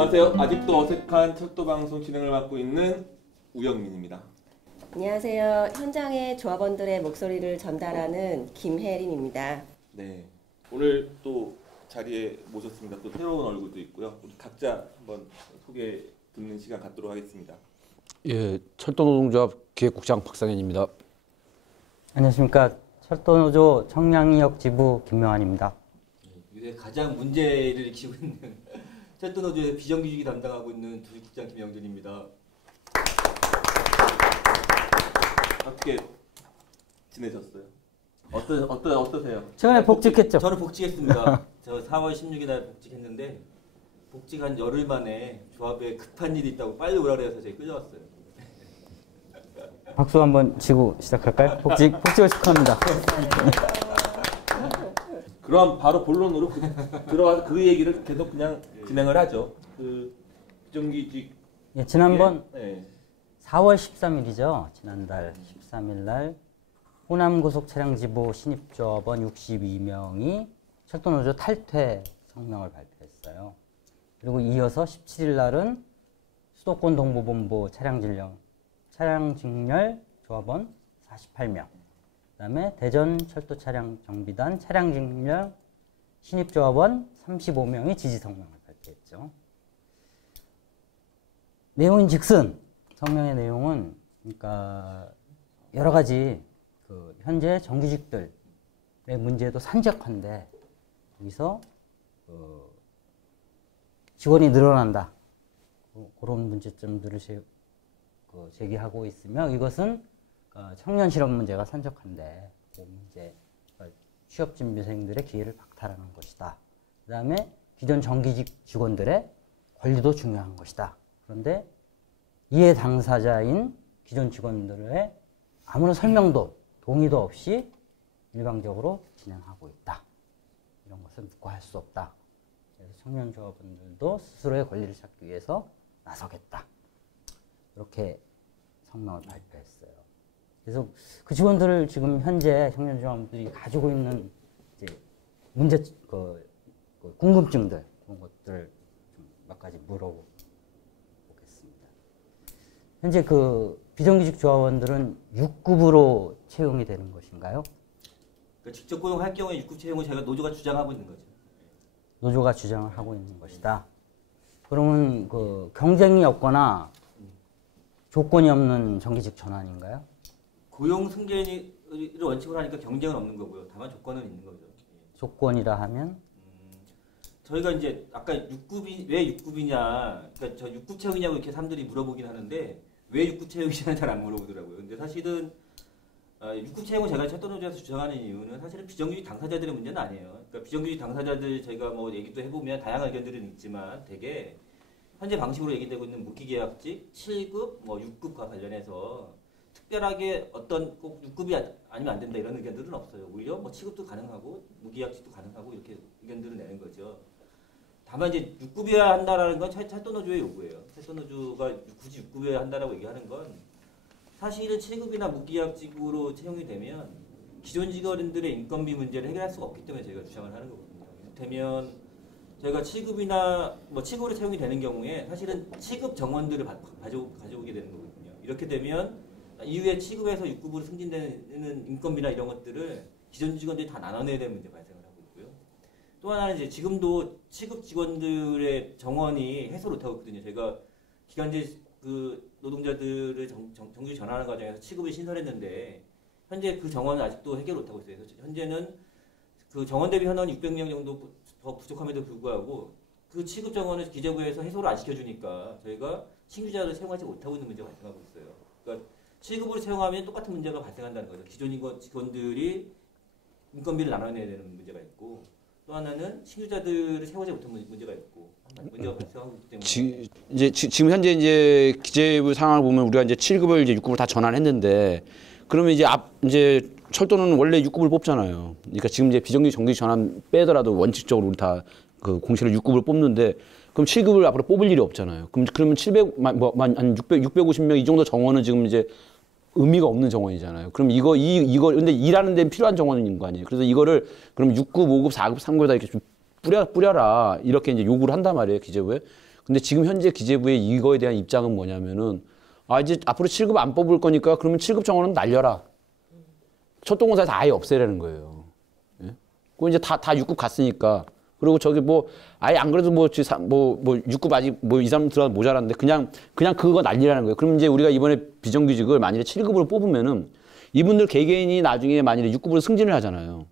안녕하세요. 아직도 어색한 철도 방송 진행을 맡고 있는 우영민입니다. 안녕하세요. 현장의 조합원들의 목소리를 전달하는 김혜린입니다. 네, 오늘 또 자리에 모셨습니다. 또 새로운 얼굴도 있고요. 우리 각자 한번 소개 듣는 시간 갖도록 하겠습니다. 예, 철도노동조합 기획국장 박상현입니다. 안녕하십니까. 철도노조 청량리역 지부 김명환입니다. 요새 가장 문제를 일으키고 있는 철도노조의 비정규직이 담당하고 있는 부국장 김영준입니다. 어떻게 지내셨어요? 어떠세요? 최근에 복직했죠? 저는 복직했습니다. 저 4월 16일 날 복직했는데 복직한 열흘 만에 조합에 급한 일이 있다고 빨리 오라 그래서 제가 끌려왔어요. 박수 한번 치고 시작할까요? 복직을 축하합니다. 그럼 바로 본론으로 들어가서 그 얘기를 계속 그냥 진행을 하죠. 그 비정규직 예, 지난번 네. 4월 13일이죠. 지난달 13일 날 호남고속 차량지부 신입조합원 62명이 철도노조 탈퇴 성명을 발표했어요. 그리고 이어서 17일 날은 수도권 동부본부 차량직렬 조합원 48명, 그 다음에 대전 철도차량정비단 차량직렬 신입조합원 35명이 지지성명을 발표했죠. 내용인즉슨 성명의 내용은 그러니까 여러 가지 현재 정규직들의 문제도 산적한데 여기서 직원이 늘어난다. 그런 문제점들을 제기하고 있으며 이것은 청년 실업 문제가 산적한데 그 문제, 취업준비생들의 기회를 박탈하는 것이다. 그 다음에 기존 정규직 직원들의 권리도 중요한 것이다. 그런데 이해 당사자인 기존 직원들의 아무런 설명도 동의도 없이 일방적으로 진행하고 있다. 이런 것을 묵과할 수 없다. 그래서 청년 조합원들도 스스로의 권리를 찾기 위해서 나서겠다. 이렇게 성명을 발표했어요. 그래서 그 직원들을 지금 현재 청년 조합원들이 가지고 있는 이제 문제, 궁금증들 그런 것들을 좀 몇 가지 물어보겠습니다. 현재 비정규직 조합원들은 6급으로 채용이 되는 것인가요? 그러니까 직접 고용할 경우에 6급 채용을 저희가 노조가 주장하고 있는 거죠. 노조가 주장을 하고 있는 것이다. 그러면 경쟁이 없거나 조건이 없는 정규직 전환인가요? 고용 승계를 원칙으로 하니까 경쟁은 없는 거고요. 다만 조건은 있는 거죠. 조건이라 하면? 저희가 이제 아까 6급이 왜 6급이냐, 그러니까 저 6급 채용이냐고 이렇게 사람들이 물어보긴 하는데 왜 6급 채용이냐는 잘 안 물어보더라고요. 근데 사실은 6급 채용을 제가 철도노조에서 주장하는 이유는 사실은 비정규직 당사자들의 문제는 아니에요. 그러니까 비정규직 당사자들 저희가 뭐 얘기도 해보면 다양한 의견들은 있지만 되게 현재 방식으로 얘기되고 있는 무기계약직 7급, 6급과 관련해서 특별하게 어떤 꼭 6급이 아니면 안 된다 이런 의견들은 없어요. 오히려 7급도 가능하고 무기계약직도 가능하고 이렇게 의견들을 내는 거죠. 다만 이제 6급이어야 한다라는 건 철도노조의 요구예요. 철도노조가 굳이 6급이어야 한다라고 얘기하는 건 사실은 7급이나 무기계약직으로 채용이 되면 기존 직원들의 인건비 문제를 해결할 수가 없기 때문에 저희가 주장을 하는 거거든요. 이를테면 저희가 7급이나 7급으로 채용이 되는 경우에 사실은 7급 정원들을 가져오게 되는 거거든요. 이렇게 되면 이후에 7급에서 6급으로 승진되는 인건비나 이런 것들을 기존 직원들이 다 나눠내야 되는 문제가 발생을 하고 있고요. 또 하나는 이제 지금도 7급 직원들의 정원이 해소를 못하고 있거든요. 저희가 기간제 노동자들을 정규직 전환하는 과정에서 7급을 신설했는데 현재 그 정원은 아직도 해결 못하고 있어요. 그래서 현재는 그 정원 대비 현원 600명 정도 더 부족함에도 불구하고 그 7급 정원을 기재부에서 해소를 안 시켜주니까 저희가 신규자를 채용하지 못하고 있는 문제가 발생하고 있어요. 그러니까 7급으로 채용하면 똑같은 문제가 발생한다는 거죠. 기존 직원들이 인건비를 나눠내야 되는 문제가 있고 또 하나는 신규자들을 채용하지 못하는 문제가 있고 문제가 발생하고 있기 때문에 지금 현재 이제 기재부 상황을 보면 우리가 이제 7급을 이제 6급으로 다 전환했는데 그러면 이제 철도는 원래 6급을 뽑잖아요. 그러니까 지금 이제 비정규직 정규직 전환 빼더라도 원칙적으로 우리 다 공시를 6급을 뽑는데 그럼 7급을 앞으로 뽑을 일이 없잖아요. 그러면 650명 이 정도 정원은 지금 이제 의미가 없는 정원이잖아요. 그럼 이거 근데 일하는 데 필요한 정원인 거 아니에요. 그래서 이거를 그럼 6급, 5급, 4급, 3급에다 이렇게 좀 뿌려라 이렇게 이제 요구를 한단 말이에요 기재부에. 근데 지금 현재 기재부의 이거에 대한 입장은 뭐냐면은 이제 앞으로 7급 안 뽑을 거니까 그러면 7급 정원은 날려라. 철도공사에서 아예 없애라는 거예요. 예? 그 이제 다 6급 갔으니까. 그리고 저기 뭐 아예 안 그래도 뭐 6급 아직 뭐 2, 3 들어가도 모자랐는데 그냥 그거 날리라는 거예요. 그럼 이제 우리가 이번에 비정규직을 만일에 7급으로 뽑으면은 이분들 개개인이 나중에 만일에 6급으로 승진을 하잖아요.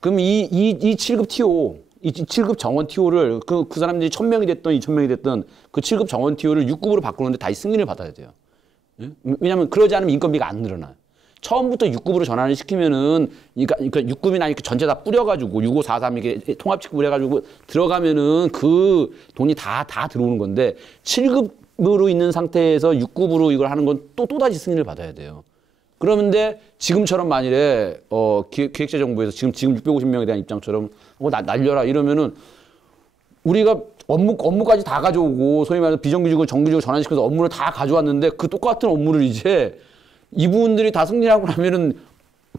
그럼 이 7급 TO, 이 7급 정원 TO를 그 사람들이 1000명이 됐던 2000명이 됐던 그 7급 정원 TO를 6급으로 바꾸는데 다시 승인을 받아야 돼요. 예? 왜냐하면 그러지 않으면 인건비가 안 늘어나요. 처음부터 6급으로 전환을 시키면은, 그러니까 6급이나 이렇게 전체 다 뿌려가지고 6543 이게 통합 직급을 해가지고 들어가면은 그 돈이 다 들어오는 건데 7급으로 있는 상태에서 6급으로 이걸 하는 건 또다시 승인을 받아야 돼요. 그러는데 지금처럼 만일에 기획재 정부에서 지금 650명에 대한 입장처럼 날려라 이러면은 우리가 업무까지 다 가져오고 소위 말해서 비정규직을 정규직으로 전환시켜서 업무를 다 가져왔는데 그 똑같은 업무를 이제 이분들이 다 승진하고 나면은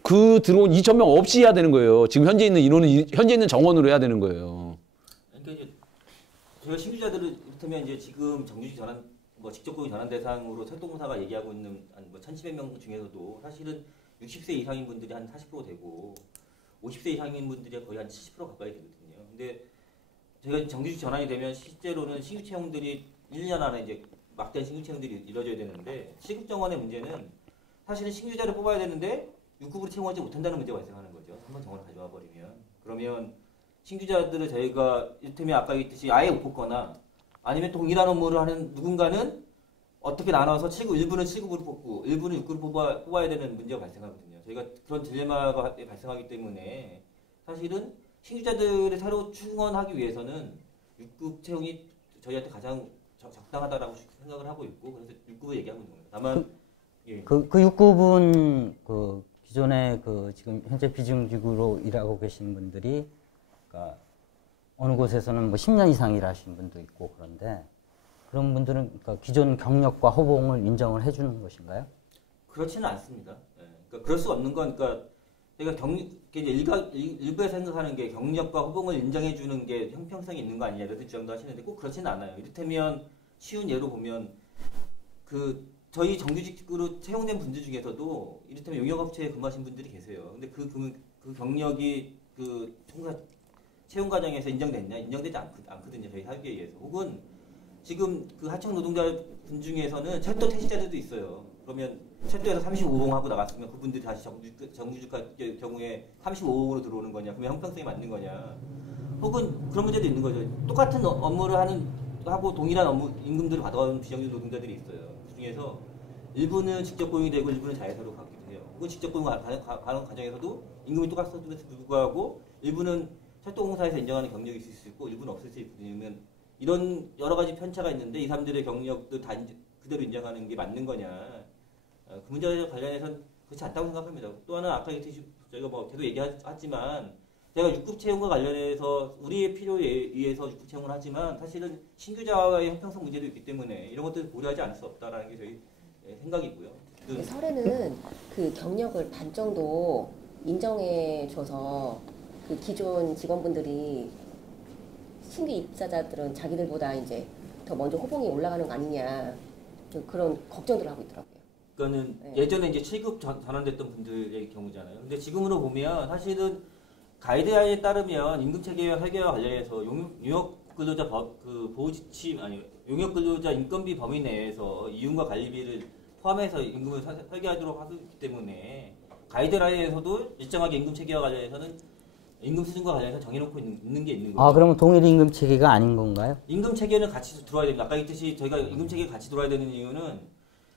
그 들어온 2,000명 없이 해야 되는 거예요. 지금 현재 있는 인원은 현재 있는 정원으로 해야 되는 거예요. 그러니까 이제 저희가 신규자들을 이를테면 이제 지금 정규직 전환 뭐 직접고용 전환 대상으로 철도공사가 얘기하고 있는 한 뭐 1,700명 중에서도 사실은 60세 이상인 분들이 한 40% 되고 50세 이상인 분들이 거의 한 70% 가까이 되거든요. 근데 저희가 정규직 전환이 되면 실제로는 신규 채용들이 1년 안에 이제 막대한 신규 채용들이 이루어져야 되는데 시급 정원의 문제는 사실은 신규자를 뽑아야 되는데 6급으로 채용하지 못한다는 문제가 발생하는 거죠. 한번 정원을 가져와 버리면. 그러면 신규자들을 저희가 이를테면 아까 얘기했듯이 아예 못 뽑거나 아니면 동일한 업무를 하는 누군가는 어떻게 나눠서 일부는 7급으로 뽑고 일부는 6급으로 뽑아야 되는 문제가 발생하거든요. 저희가 그런 딜레마가 발생하기 때문에 사실은 신규자들을 새로 충원하기 위해서는 6급 채용이 저희한테 가장 적당하다라고 생각을 하고 있고 그래서 6급을 얘기하고 있는 겁니다. 다만 그 6급은 그 기존에 그 지금 현재 비정규직으로 일하고 계신 분들이 그러니까 어느 곳에서는 뭐 10년 이상 일하신 분도 있고 그런데 그런 분들은 그러니까 기존 경력과 호봉을 인정을 해주는 것인가요? 그렇지는 않습니다. 예. 그러니까 그럴 수 없는 건 그러니까 저희가 일부에서 생각하는 게 경력과 호봉을 인정해 주는 게 형평성이 있는 거 아니냐 이런 주장도 하시는데 꼭 그렇지는 않아요. 이를테면 쉬운 예로 보면 그 저희 정규직으로 채용된 분들 중에서도 이를테면 용역업체에 근무하신 분들이 계세요. 근데 그 경력이 그 채용 과정에서 인정됐냐? 인정되지 않거든요. 저희 사회에 의해서. 혹은 지금 그 하청 노동자분 중에서는 철도 퇴직자들도 있어요. 그러면 철도에서 35공 하고 나갔으면 그분들이 다시 정규직 경우에 35공으로 들어오는 거냐? 그러면 형평성이 맞는 거냐? 혹은 그런 문제도 있는 거죠. 똑같은 업무를 하고 동일한 업무 임금들을 받아오는 비정규직 노동자들이 있어요. 그 중에서 일부는 직접 고용이 되고 일부는 자회사로 가기도 해요. 혹은 직접 고용 가는 과정에서도 임금이 똑같음에도 불구하고 일부는 철도공사에서 인정하는 경력이 있을 수 있고 일부는 없을 수 있으면 이런 여러 가지 편차가 있는데 이 사람들의 경력도 다 그대로 인정하는 게 맞는 거냐 그 문제와 관련해서는 그렇지 않다고 생각합니다. 또 하나 아까 저희가 뭐 계속 얘기하지만 제가 6급 채용과 관련해서 우리의 필요에 의해서 6급 채용을 하지만 사실은 신규자와의 형평성 문제도 있기 때문에 이런 것들을 고려하지 않을 수 없다라는 게 저희 생각이고요. 설에는 그 경력을 반 정도 인정해줘서 그 기존 직원분들이 신규 입사자들은 자기들보다 이제 더 먼저 호봉이 올라가는 거 아니냐 그런 걱정들을 하고 있더라고요. 그거는 네. 예전에 이제 7급 전환됐던 분들의 경우잖아요. 근데 지금으로 보면 사실은 가이드라인에 따르면 임금체계와 설계와 관련해서 용역근로자 보호지침 아니 용역근로자 인건비 범위 내에서 이윤과 관리비를 포함해서 임금을 설계하도록 하기 때문에 가이드라인에서도 일정하게 임금체계와 관련해서는 임금 수준과 관련해서 정해놓고 있는 게 있는 거죠. 아, 그러면 동일 임금 체계가 아닌 건가요? 임금 체계는 같이 들어와야 됩니다. 아까 얘기했듯이 저희가 임금 체계가 같이 들어와야 되는 이유는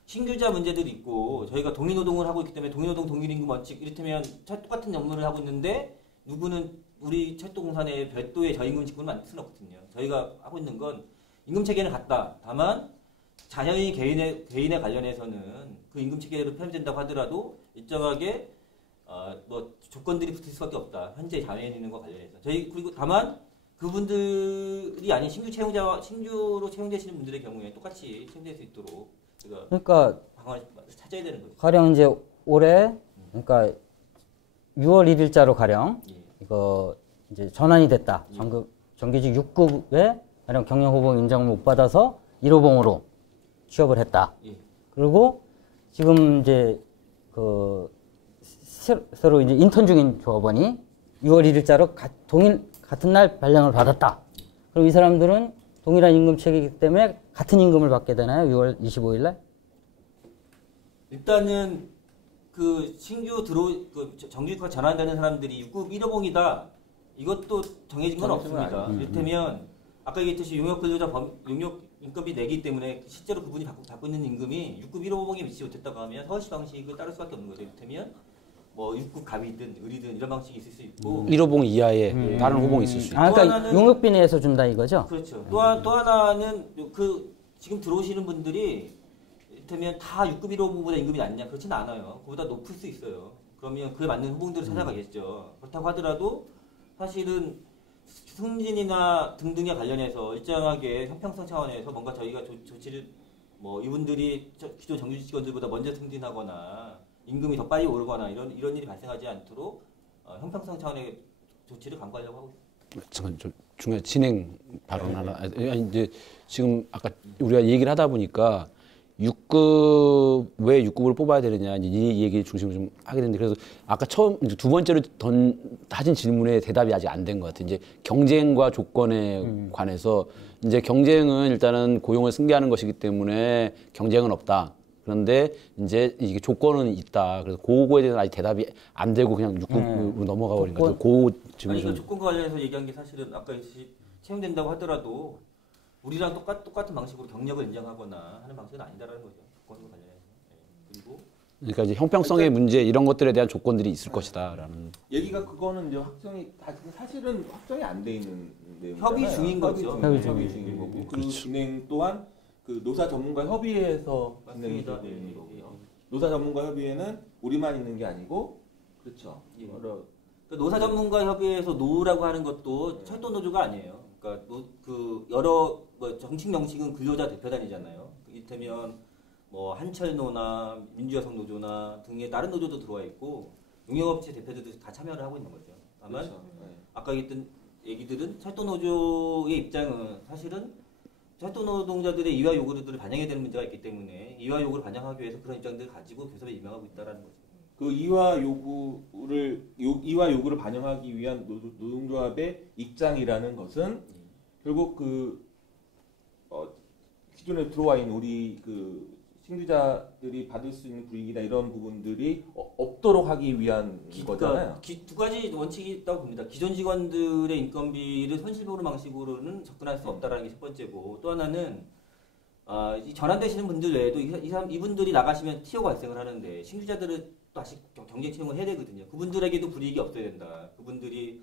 신규자 문제들이 있고 저희가 동일노동을 하고 있기 때문에 동일노동 동일임금 원칙 이를테면 똑같은 업무를 하고 있는데 누구는 우리 철도공사 내에 별도의 저임금 직군을 만들 수는 없거든요. 저희가 하고 있는 건 임금 체계는 같다. 다만 자녀인 개인에 관련해서는 그 임금 체계로 편입된다고 하더라도 일정하게 뭐 조건들이 붙을 수밖에 없다. 현재 장애인과 관련해서 그리고 다만 그분들이 아닌 신규로 채용되시는 분들의 경우에 똑같이 채용될 수 있도록 제가 그러니까 방안을 찾아야 되는 거죠. 가령 이제 올해 그러니까 6월 1일자로 가령 예. 이거 이제 전환이 됐다. 정규직 6급에 만약 경영호봉 인정을 못 받아서 1호봉으로 취업을 했다. 예. 그리고 지금 이제 새로 이제 인턴 중인 조합원이 6월 1일자로 같은 날 발령을 받았다. 그럼 이 사람들은 동일한 임금 체계이기 때문에 같은 임금을 받게 되나요? 6월 25일 날? 일단은 그 신규 정규직화 전환되는 사람들이 6급 1호봉이다. 이것도 정해진 건 없습니다. 이를테면 아까 얘기했듯이 용역 인건비 내기 때문에 실제로 그분이 받고 있는 임금이 6급 1호봉에 미치지 못했다고 하면 서울시 방식을 따를 수밖에 없는 거죠. 이를테면 뭐 6급 갑이든 을이든 이런 방식이 있을 수 있고 1호봉 이하에 다른 호봉이 있을 수 있고. 그러니까 용역비 내에서 준다 이거죠? 그렇죠. 또 하나는 그 지금 들어오시는 분들이 이를테면 다 6급 1호봉보다 임금이 낮냐? 그렇지는 않아요. 그보다 높을 수 있어요. 그러면 그에 맞는 후봉들을 찾아가겠죠. 그렇다고 하더라도 사실은 승진이나 등등에 관련해서 일정하게 형평성 차원에서 뭔가 저희가 조치를 뭐 이분들이 기존 정규직 직원들보다 먼저 승진하거나 임금이 더 빨리 오르거나 이런 일이 발생하지 않도록 형평성 차원의 조치를 강구하려고 하고 있습니다. 잠깐 저 중간에 진행 발언 하나. 아니, 이제 지금 아까 우리가 얘기를 하다 보니까 6급 왜 6급을 뽑아야 되느냐 이 얘기 중심으로 좀 하게 됐는데 그래서 아까 처음 두 번째로 하신 질문에 대답이 아직 안 된 것 같아요. 이제 경쟁과 조건에 관해서 이제 경쟁은 일단은 고용을 승계하는 것이기 때문에 경쟁은 없다. 그런데 이제 이게 조건은 있다. 그래서 그거에 대해서 아직 대답이 안 되고 그냥 6급으로 넘어가 버린 거죠. 그 질문 아니 좀. 그 조건과 관련해서 얘기한 게 사실은 아까 채용된다고 하더라도 우리랑 똑같은 방식으로 경력을 인정하거나 하는 방식은 아니다라는 거죠. 조건과 관련해서. 네. 그리고 그러니까 이제 형평성의 문제 이런 것들에 대한 조건들이 있을 것이다라는. 얘기가 그거는 이제 사실은 확정이 안 돼 있는 내용이잖아요. 협의 중인 거죠. 협의 중인 거고 그 그렇죠. 진행 또한 그 노사 전문가 협의회에서 진행이 맞습니다. 되는 거고요. 노사 전문가 협의회는 우리만 있는 게 아니고 그렇죠. 예. 여러 그 노사 전문가 협의회에서 노라고 하는 것도 철도 노조가 아니에요. 그러니까 그 여러 뭐 정식 명칭은 근로자 대표단이잖아요. 이를테면 뭐 한철노나 민주여성 노조나 등의 다른 노조도 들어와 있고 용역업체 대표들도 다 참여를 하고 있는 거죠. 다만 그렇죠. 네. 아까 했던 얘기들은 철도 노조의 입장은 사실은 철도 노동자들의 이와 요구들을 반영해야 되는 문제가 있기 때문에 이와 요구를 반영하기 위해서 그런 입장들을 가지고 교섭에 임명하고 있다라는 거죠. 그 이와 요구를 반영하기 위한 노동조합의 입장이라는 것은 결국 기존에 들어와 있는 우리 그 신규자들이 받을 수 있는 불이익이나 이런 부분들이 없도록 하기 위한 거잖아요. 두 가지 원칙이 있다고 봅니다. 기존 직원들의 인건비를 손실보는 방식으로는 접근할 수 없다라는 게 첫 번째고 또 하나는 이 전환되시는 분들 외에도 이분들이 나가시면 TO가 발생을 하는데 신규자들은 또 다시 경쟁 채용을 해야 되거든요. 그분들에게도 불이익이 없어야 된다. 그분들이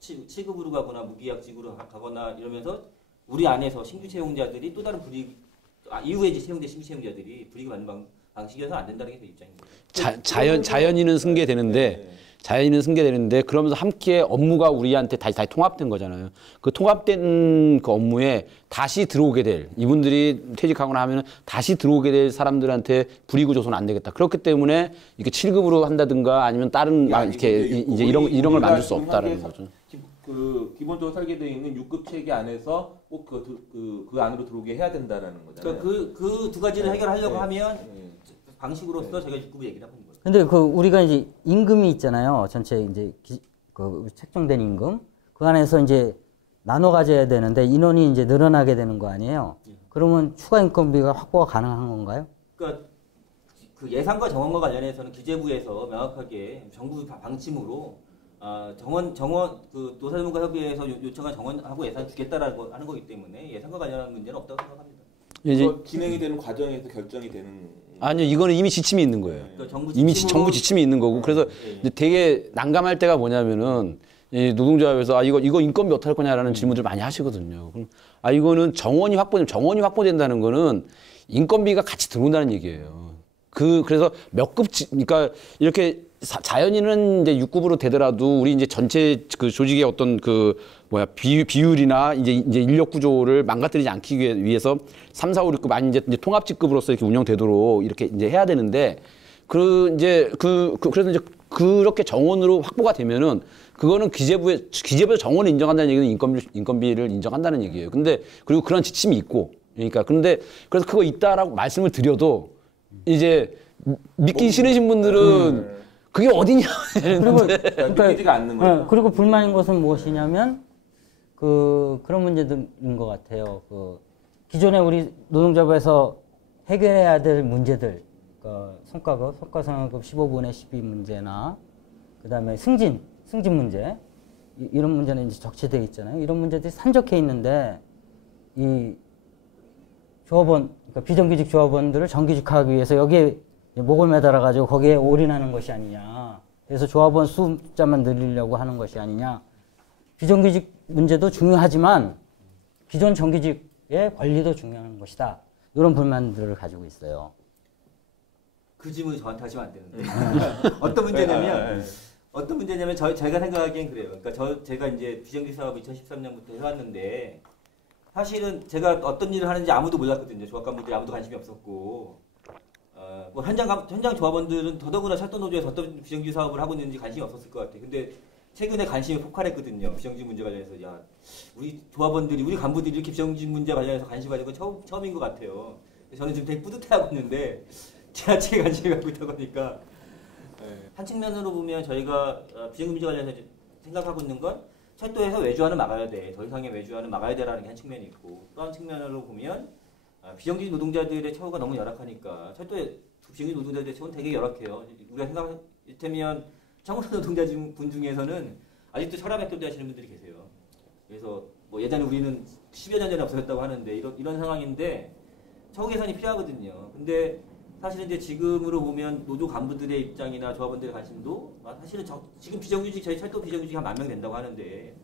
7급으로 가거나 무계약직으로 가거나 이러면서 우리 안에서 신규 채용자들이 또 다른 불이익 이후에 이제 채용된 신규 채용자들이 불이익을 받는 방식이어서 안 된다는 게 그 입장입니다. 자연인은 승계되는데 자연인은 승계되는데 그러면서 함께 업무가 우리한테 다시 통합된 거잖아요. 그 통합된 그 업무에 다시 들어오게 될 이분들이 퇴직하거나 하면 다시 들어오게 될 사람들한테 불이익을 줘서는 안 되겠다. 그렇기 때문에 이렇게 7급으로 한다든가 아니면 다른 이렇게 이제 이런 걸 만들 수 없다라는 거죠. 그 기본적으로 설계되어 있는 6급 체계 안에서 꼭 그 안으로 들어오게 해야 된다라는 거잖아요. 그러니까 그 두 가지를 해결하려고 하면 방식으로서 저희가 6급을 얘기를 하고 있는 거죠. 근데 우리가 이제 임금이 있잖아요. 전체 이제 책정된 임금. 그 안에서 이제 나눠 가져야 되는데 인원이 이제 늘어나게 되는 거 아니에요. 그러면 추가 인건비가 확보가 가능한 건가요? 그러니까 그 예산과 정원과 관련해서는 기재부에서 명확하게 정부 방침으로 그 노사전문가 협의회에서 요청한 정원하고 예산 주겠다라고 하는 거기 때문에 예산과 관련한 문제는 없다고 생각합니다. 이제 진행이 되는 과정에서 결정이 되는. 아니요, 이거는 이미 지침이 있는 거예요. 그러니까 이미 정부 지침이 있는 거고 그래서 이제 되게 난감할 때가 뭐냐면은 이 노동조합에서 이거 인건비 어떻게 할 거냐라는 질문들 많이 하시거든요. 그럼 이거는 정원이 확보된다는 거는 인건비가 같이 들어온다는 얘기예요. 그래서 그러니까 이렇게 자연인은 이제 6급으로 되더라도 우리 이제 전체 그 조직의 어떤 비율이나 이제 인력 구조를 망가뜨리지 않기 위해서 3, 4, 5, 6급 아니 이제 통합직급으로서 이렇게 운영되도록 이렇게 이제 해야 되는데 그래서 이제 그렇게 정원으로 확보가 되면은 그거는 기재부에서 정원을 인정한다는 얘기는 인건비를 인정한다는 얘기예요. 근데 그리고 그런 지침이 있고 그러니까 그런데 그래서 그거 있다라고 말씀을 드려도 이제 믿기 싫으신 분들은 그게 어디냐 그리고 믿기지가 않는 거죠. 그리고 불만인 것은 무엇이냐면 그런 문제들인 것 같아요. 기존에 우리 노동자부에서 해결해야 될 문제들, 성과상여급 15분의 12 문제나 그다음에 승진 문제 이런 문제는 이제 적시되어 있잖아요. 이런 문제들이 산적해 있는데 이 조합원, 그러니까 비정규직 조합원들을 정규직화하기 위해서 여기에 목을 매달아 가지고 거기에 올인하는 것이 아니냐. 그래서 조합원 숫자만 늘리려고 하는 것이 아니냐. 비정규직 문제도 중요하지만 기존 정규직의 권리도 중요한 것이다. 이런 불만들을 가지고 있어요. 그 질문을 저한테 하시면 안 되는데. 어떤 문제냐면 저희가 생각하기엔 그래요. 그러니까 제가 이제 비정규직 사업 2013년부터 해왔는데 사실은 제가 어떤 일을 하는지 아무도 몰랐거든요. 조합관분들이 아무도 관심이 없었고 뭐 현장 조합원들은 더더구나 철도노조에서 어떤 비정규직 사업을 하고 있는지 관심이 없었을 것 같아요. 근데 최근에 관심이 폭발했거든요. 비정규직 문제 관련해서. 야, 우리 조합원들이, 우리 간부들이 이렇게 비정규직 문제 관련해서 관심 가진 건 처음인 것 같아요. 저는 지금 되게 뿌듯해하고 있는데 지나치게 관심을 갖고 있다 보니까 한 측면으로 보면 저희가 비정규직 문제 관련해서 생각하고 있는 건 철도에서 외주화는 막아야 돼. 더 이상의 외주화는 막아야 되라는 게 한 측면이 있고 또 한 측면으로 보면 비정규직 노동자들의 처우가 너무 열악하니까 철도의 비정규직 노동자들의 처우는 되게 열악해요. 우리가 생각하면 청소년 노동자분 중에서는 아직도 혈압액도제 하시는 분들이 계세요. 그래서 뭐 예전에 우리는 10여 년 전에 없어졌다고 하는데 이런 상황인데 처우 개선이 필요하거든요. 근데 사실은 이제 지금으로 보면 노조 간부들의 입장이나 조합원들의 관심도 사실은 지금 비정규직 저희 철도 비정규직이 한 10,000명 된다고 하는데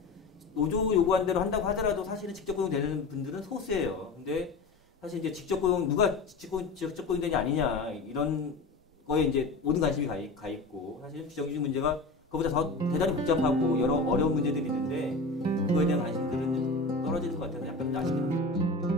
노조 요구한 대로 한다고 하더라도 사실은 직접 고용되는 분들은 소수예요. 근데 사실 이제 직접 고용 누가 직접 고용되냐 아니냐 이런 거에 이제 모든 관심이 가 있고 사실은 비정규직 문제가 그보다 더 대단히 복잡하고 여러 어려운 문제들이 있는데 그거에 대한 관심들은 좀 떨어지는 것 같아서 약간 좀 아쉽거든요.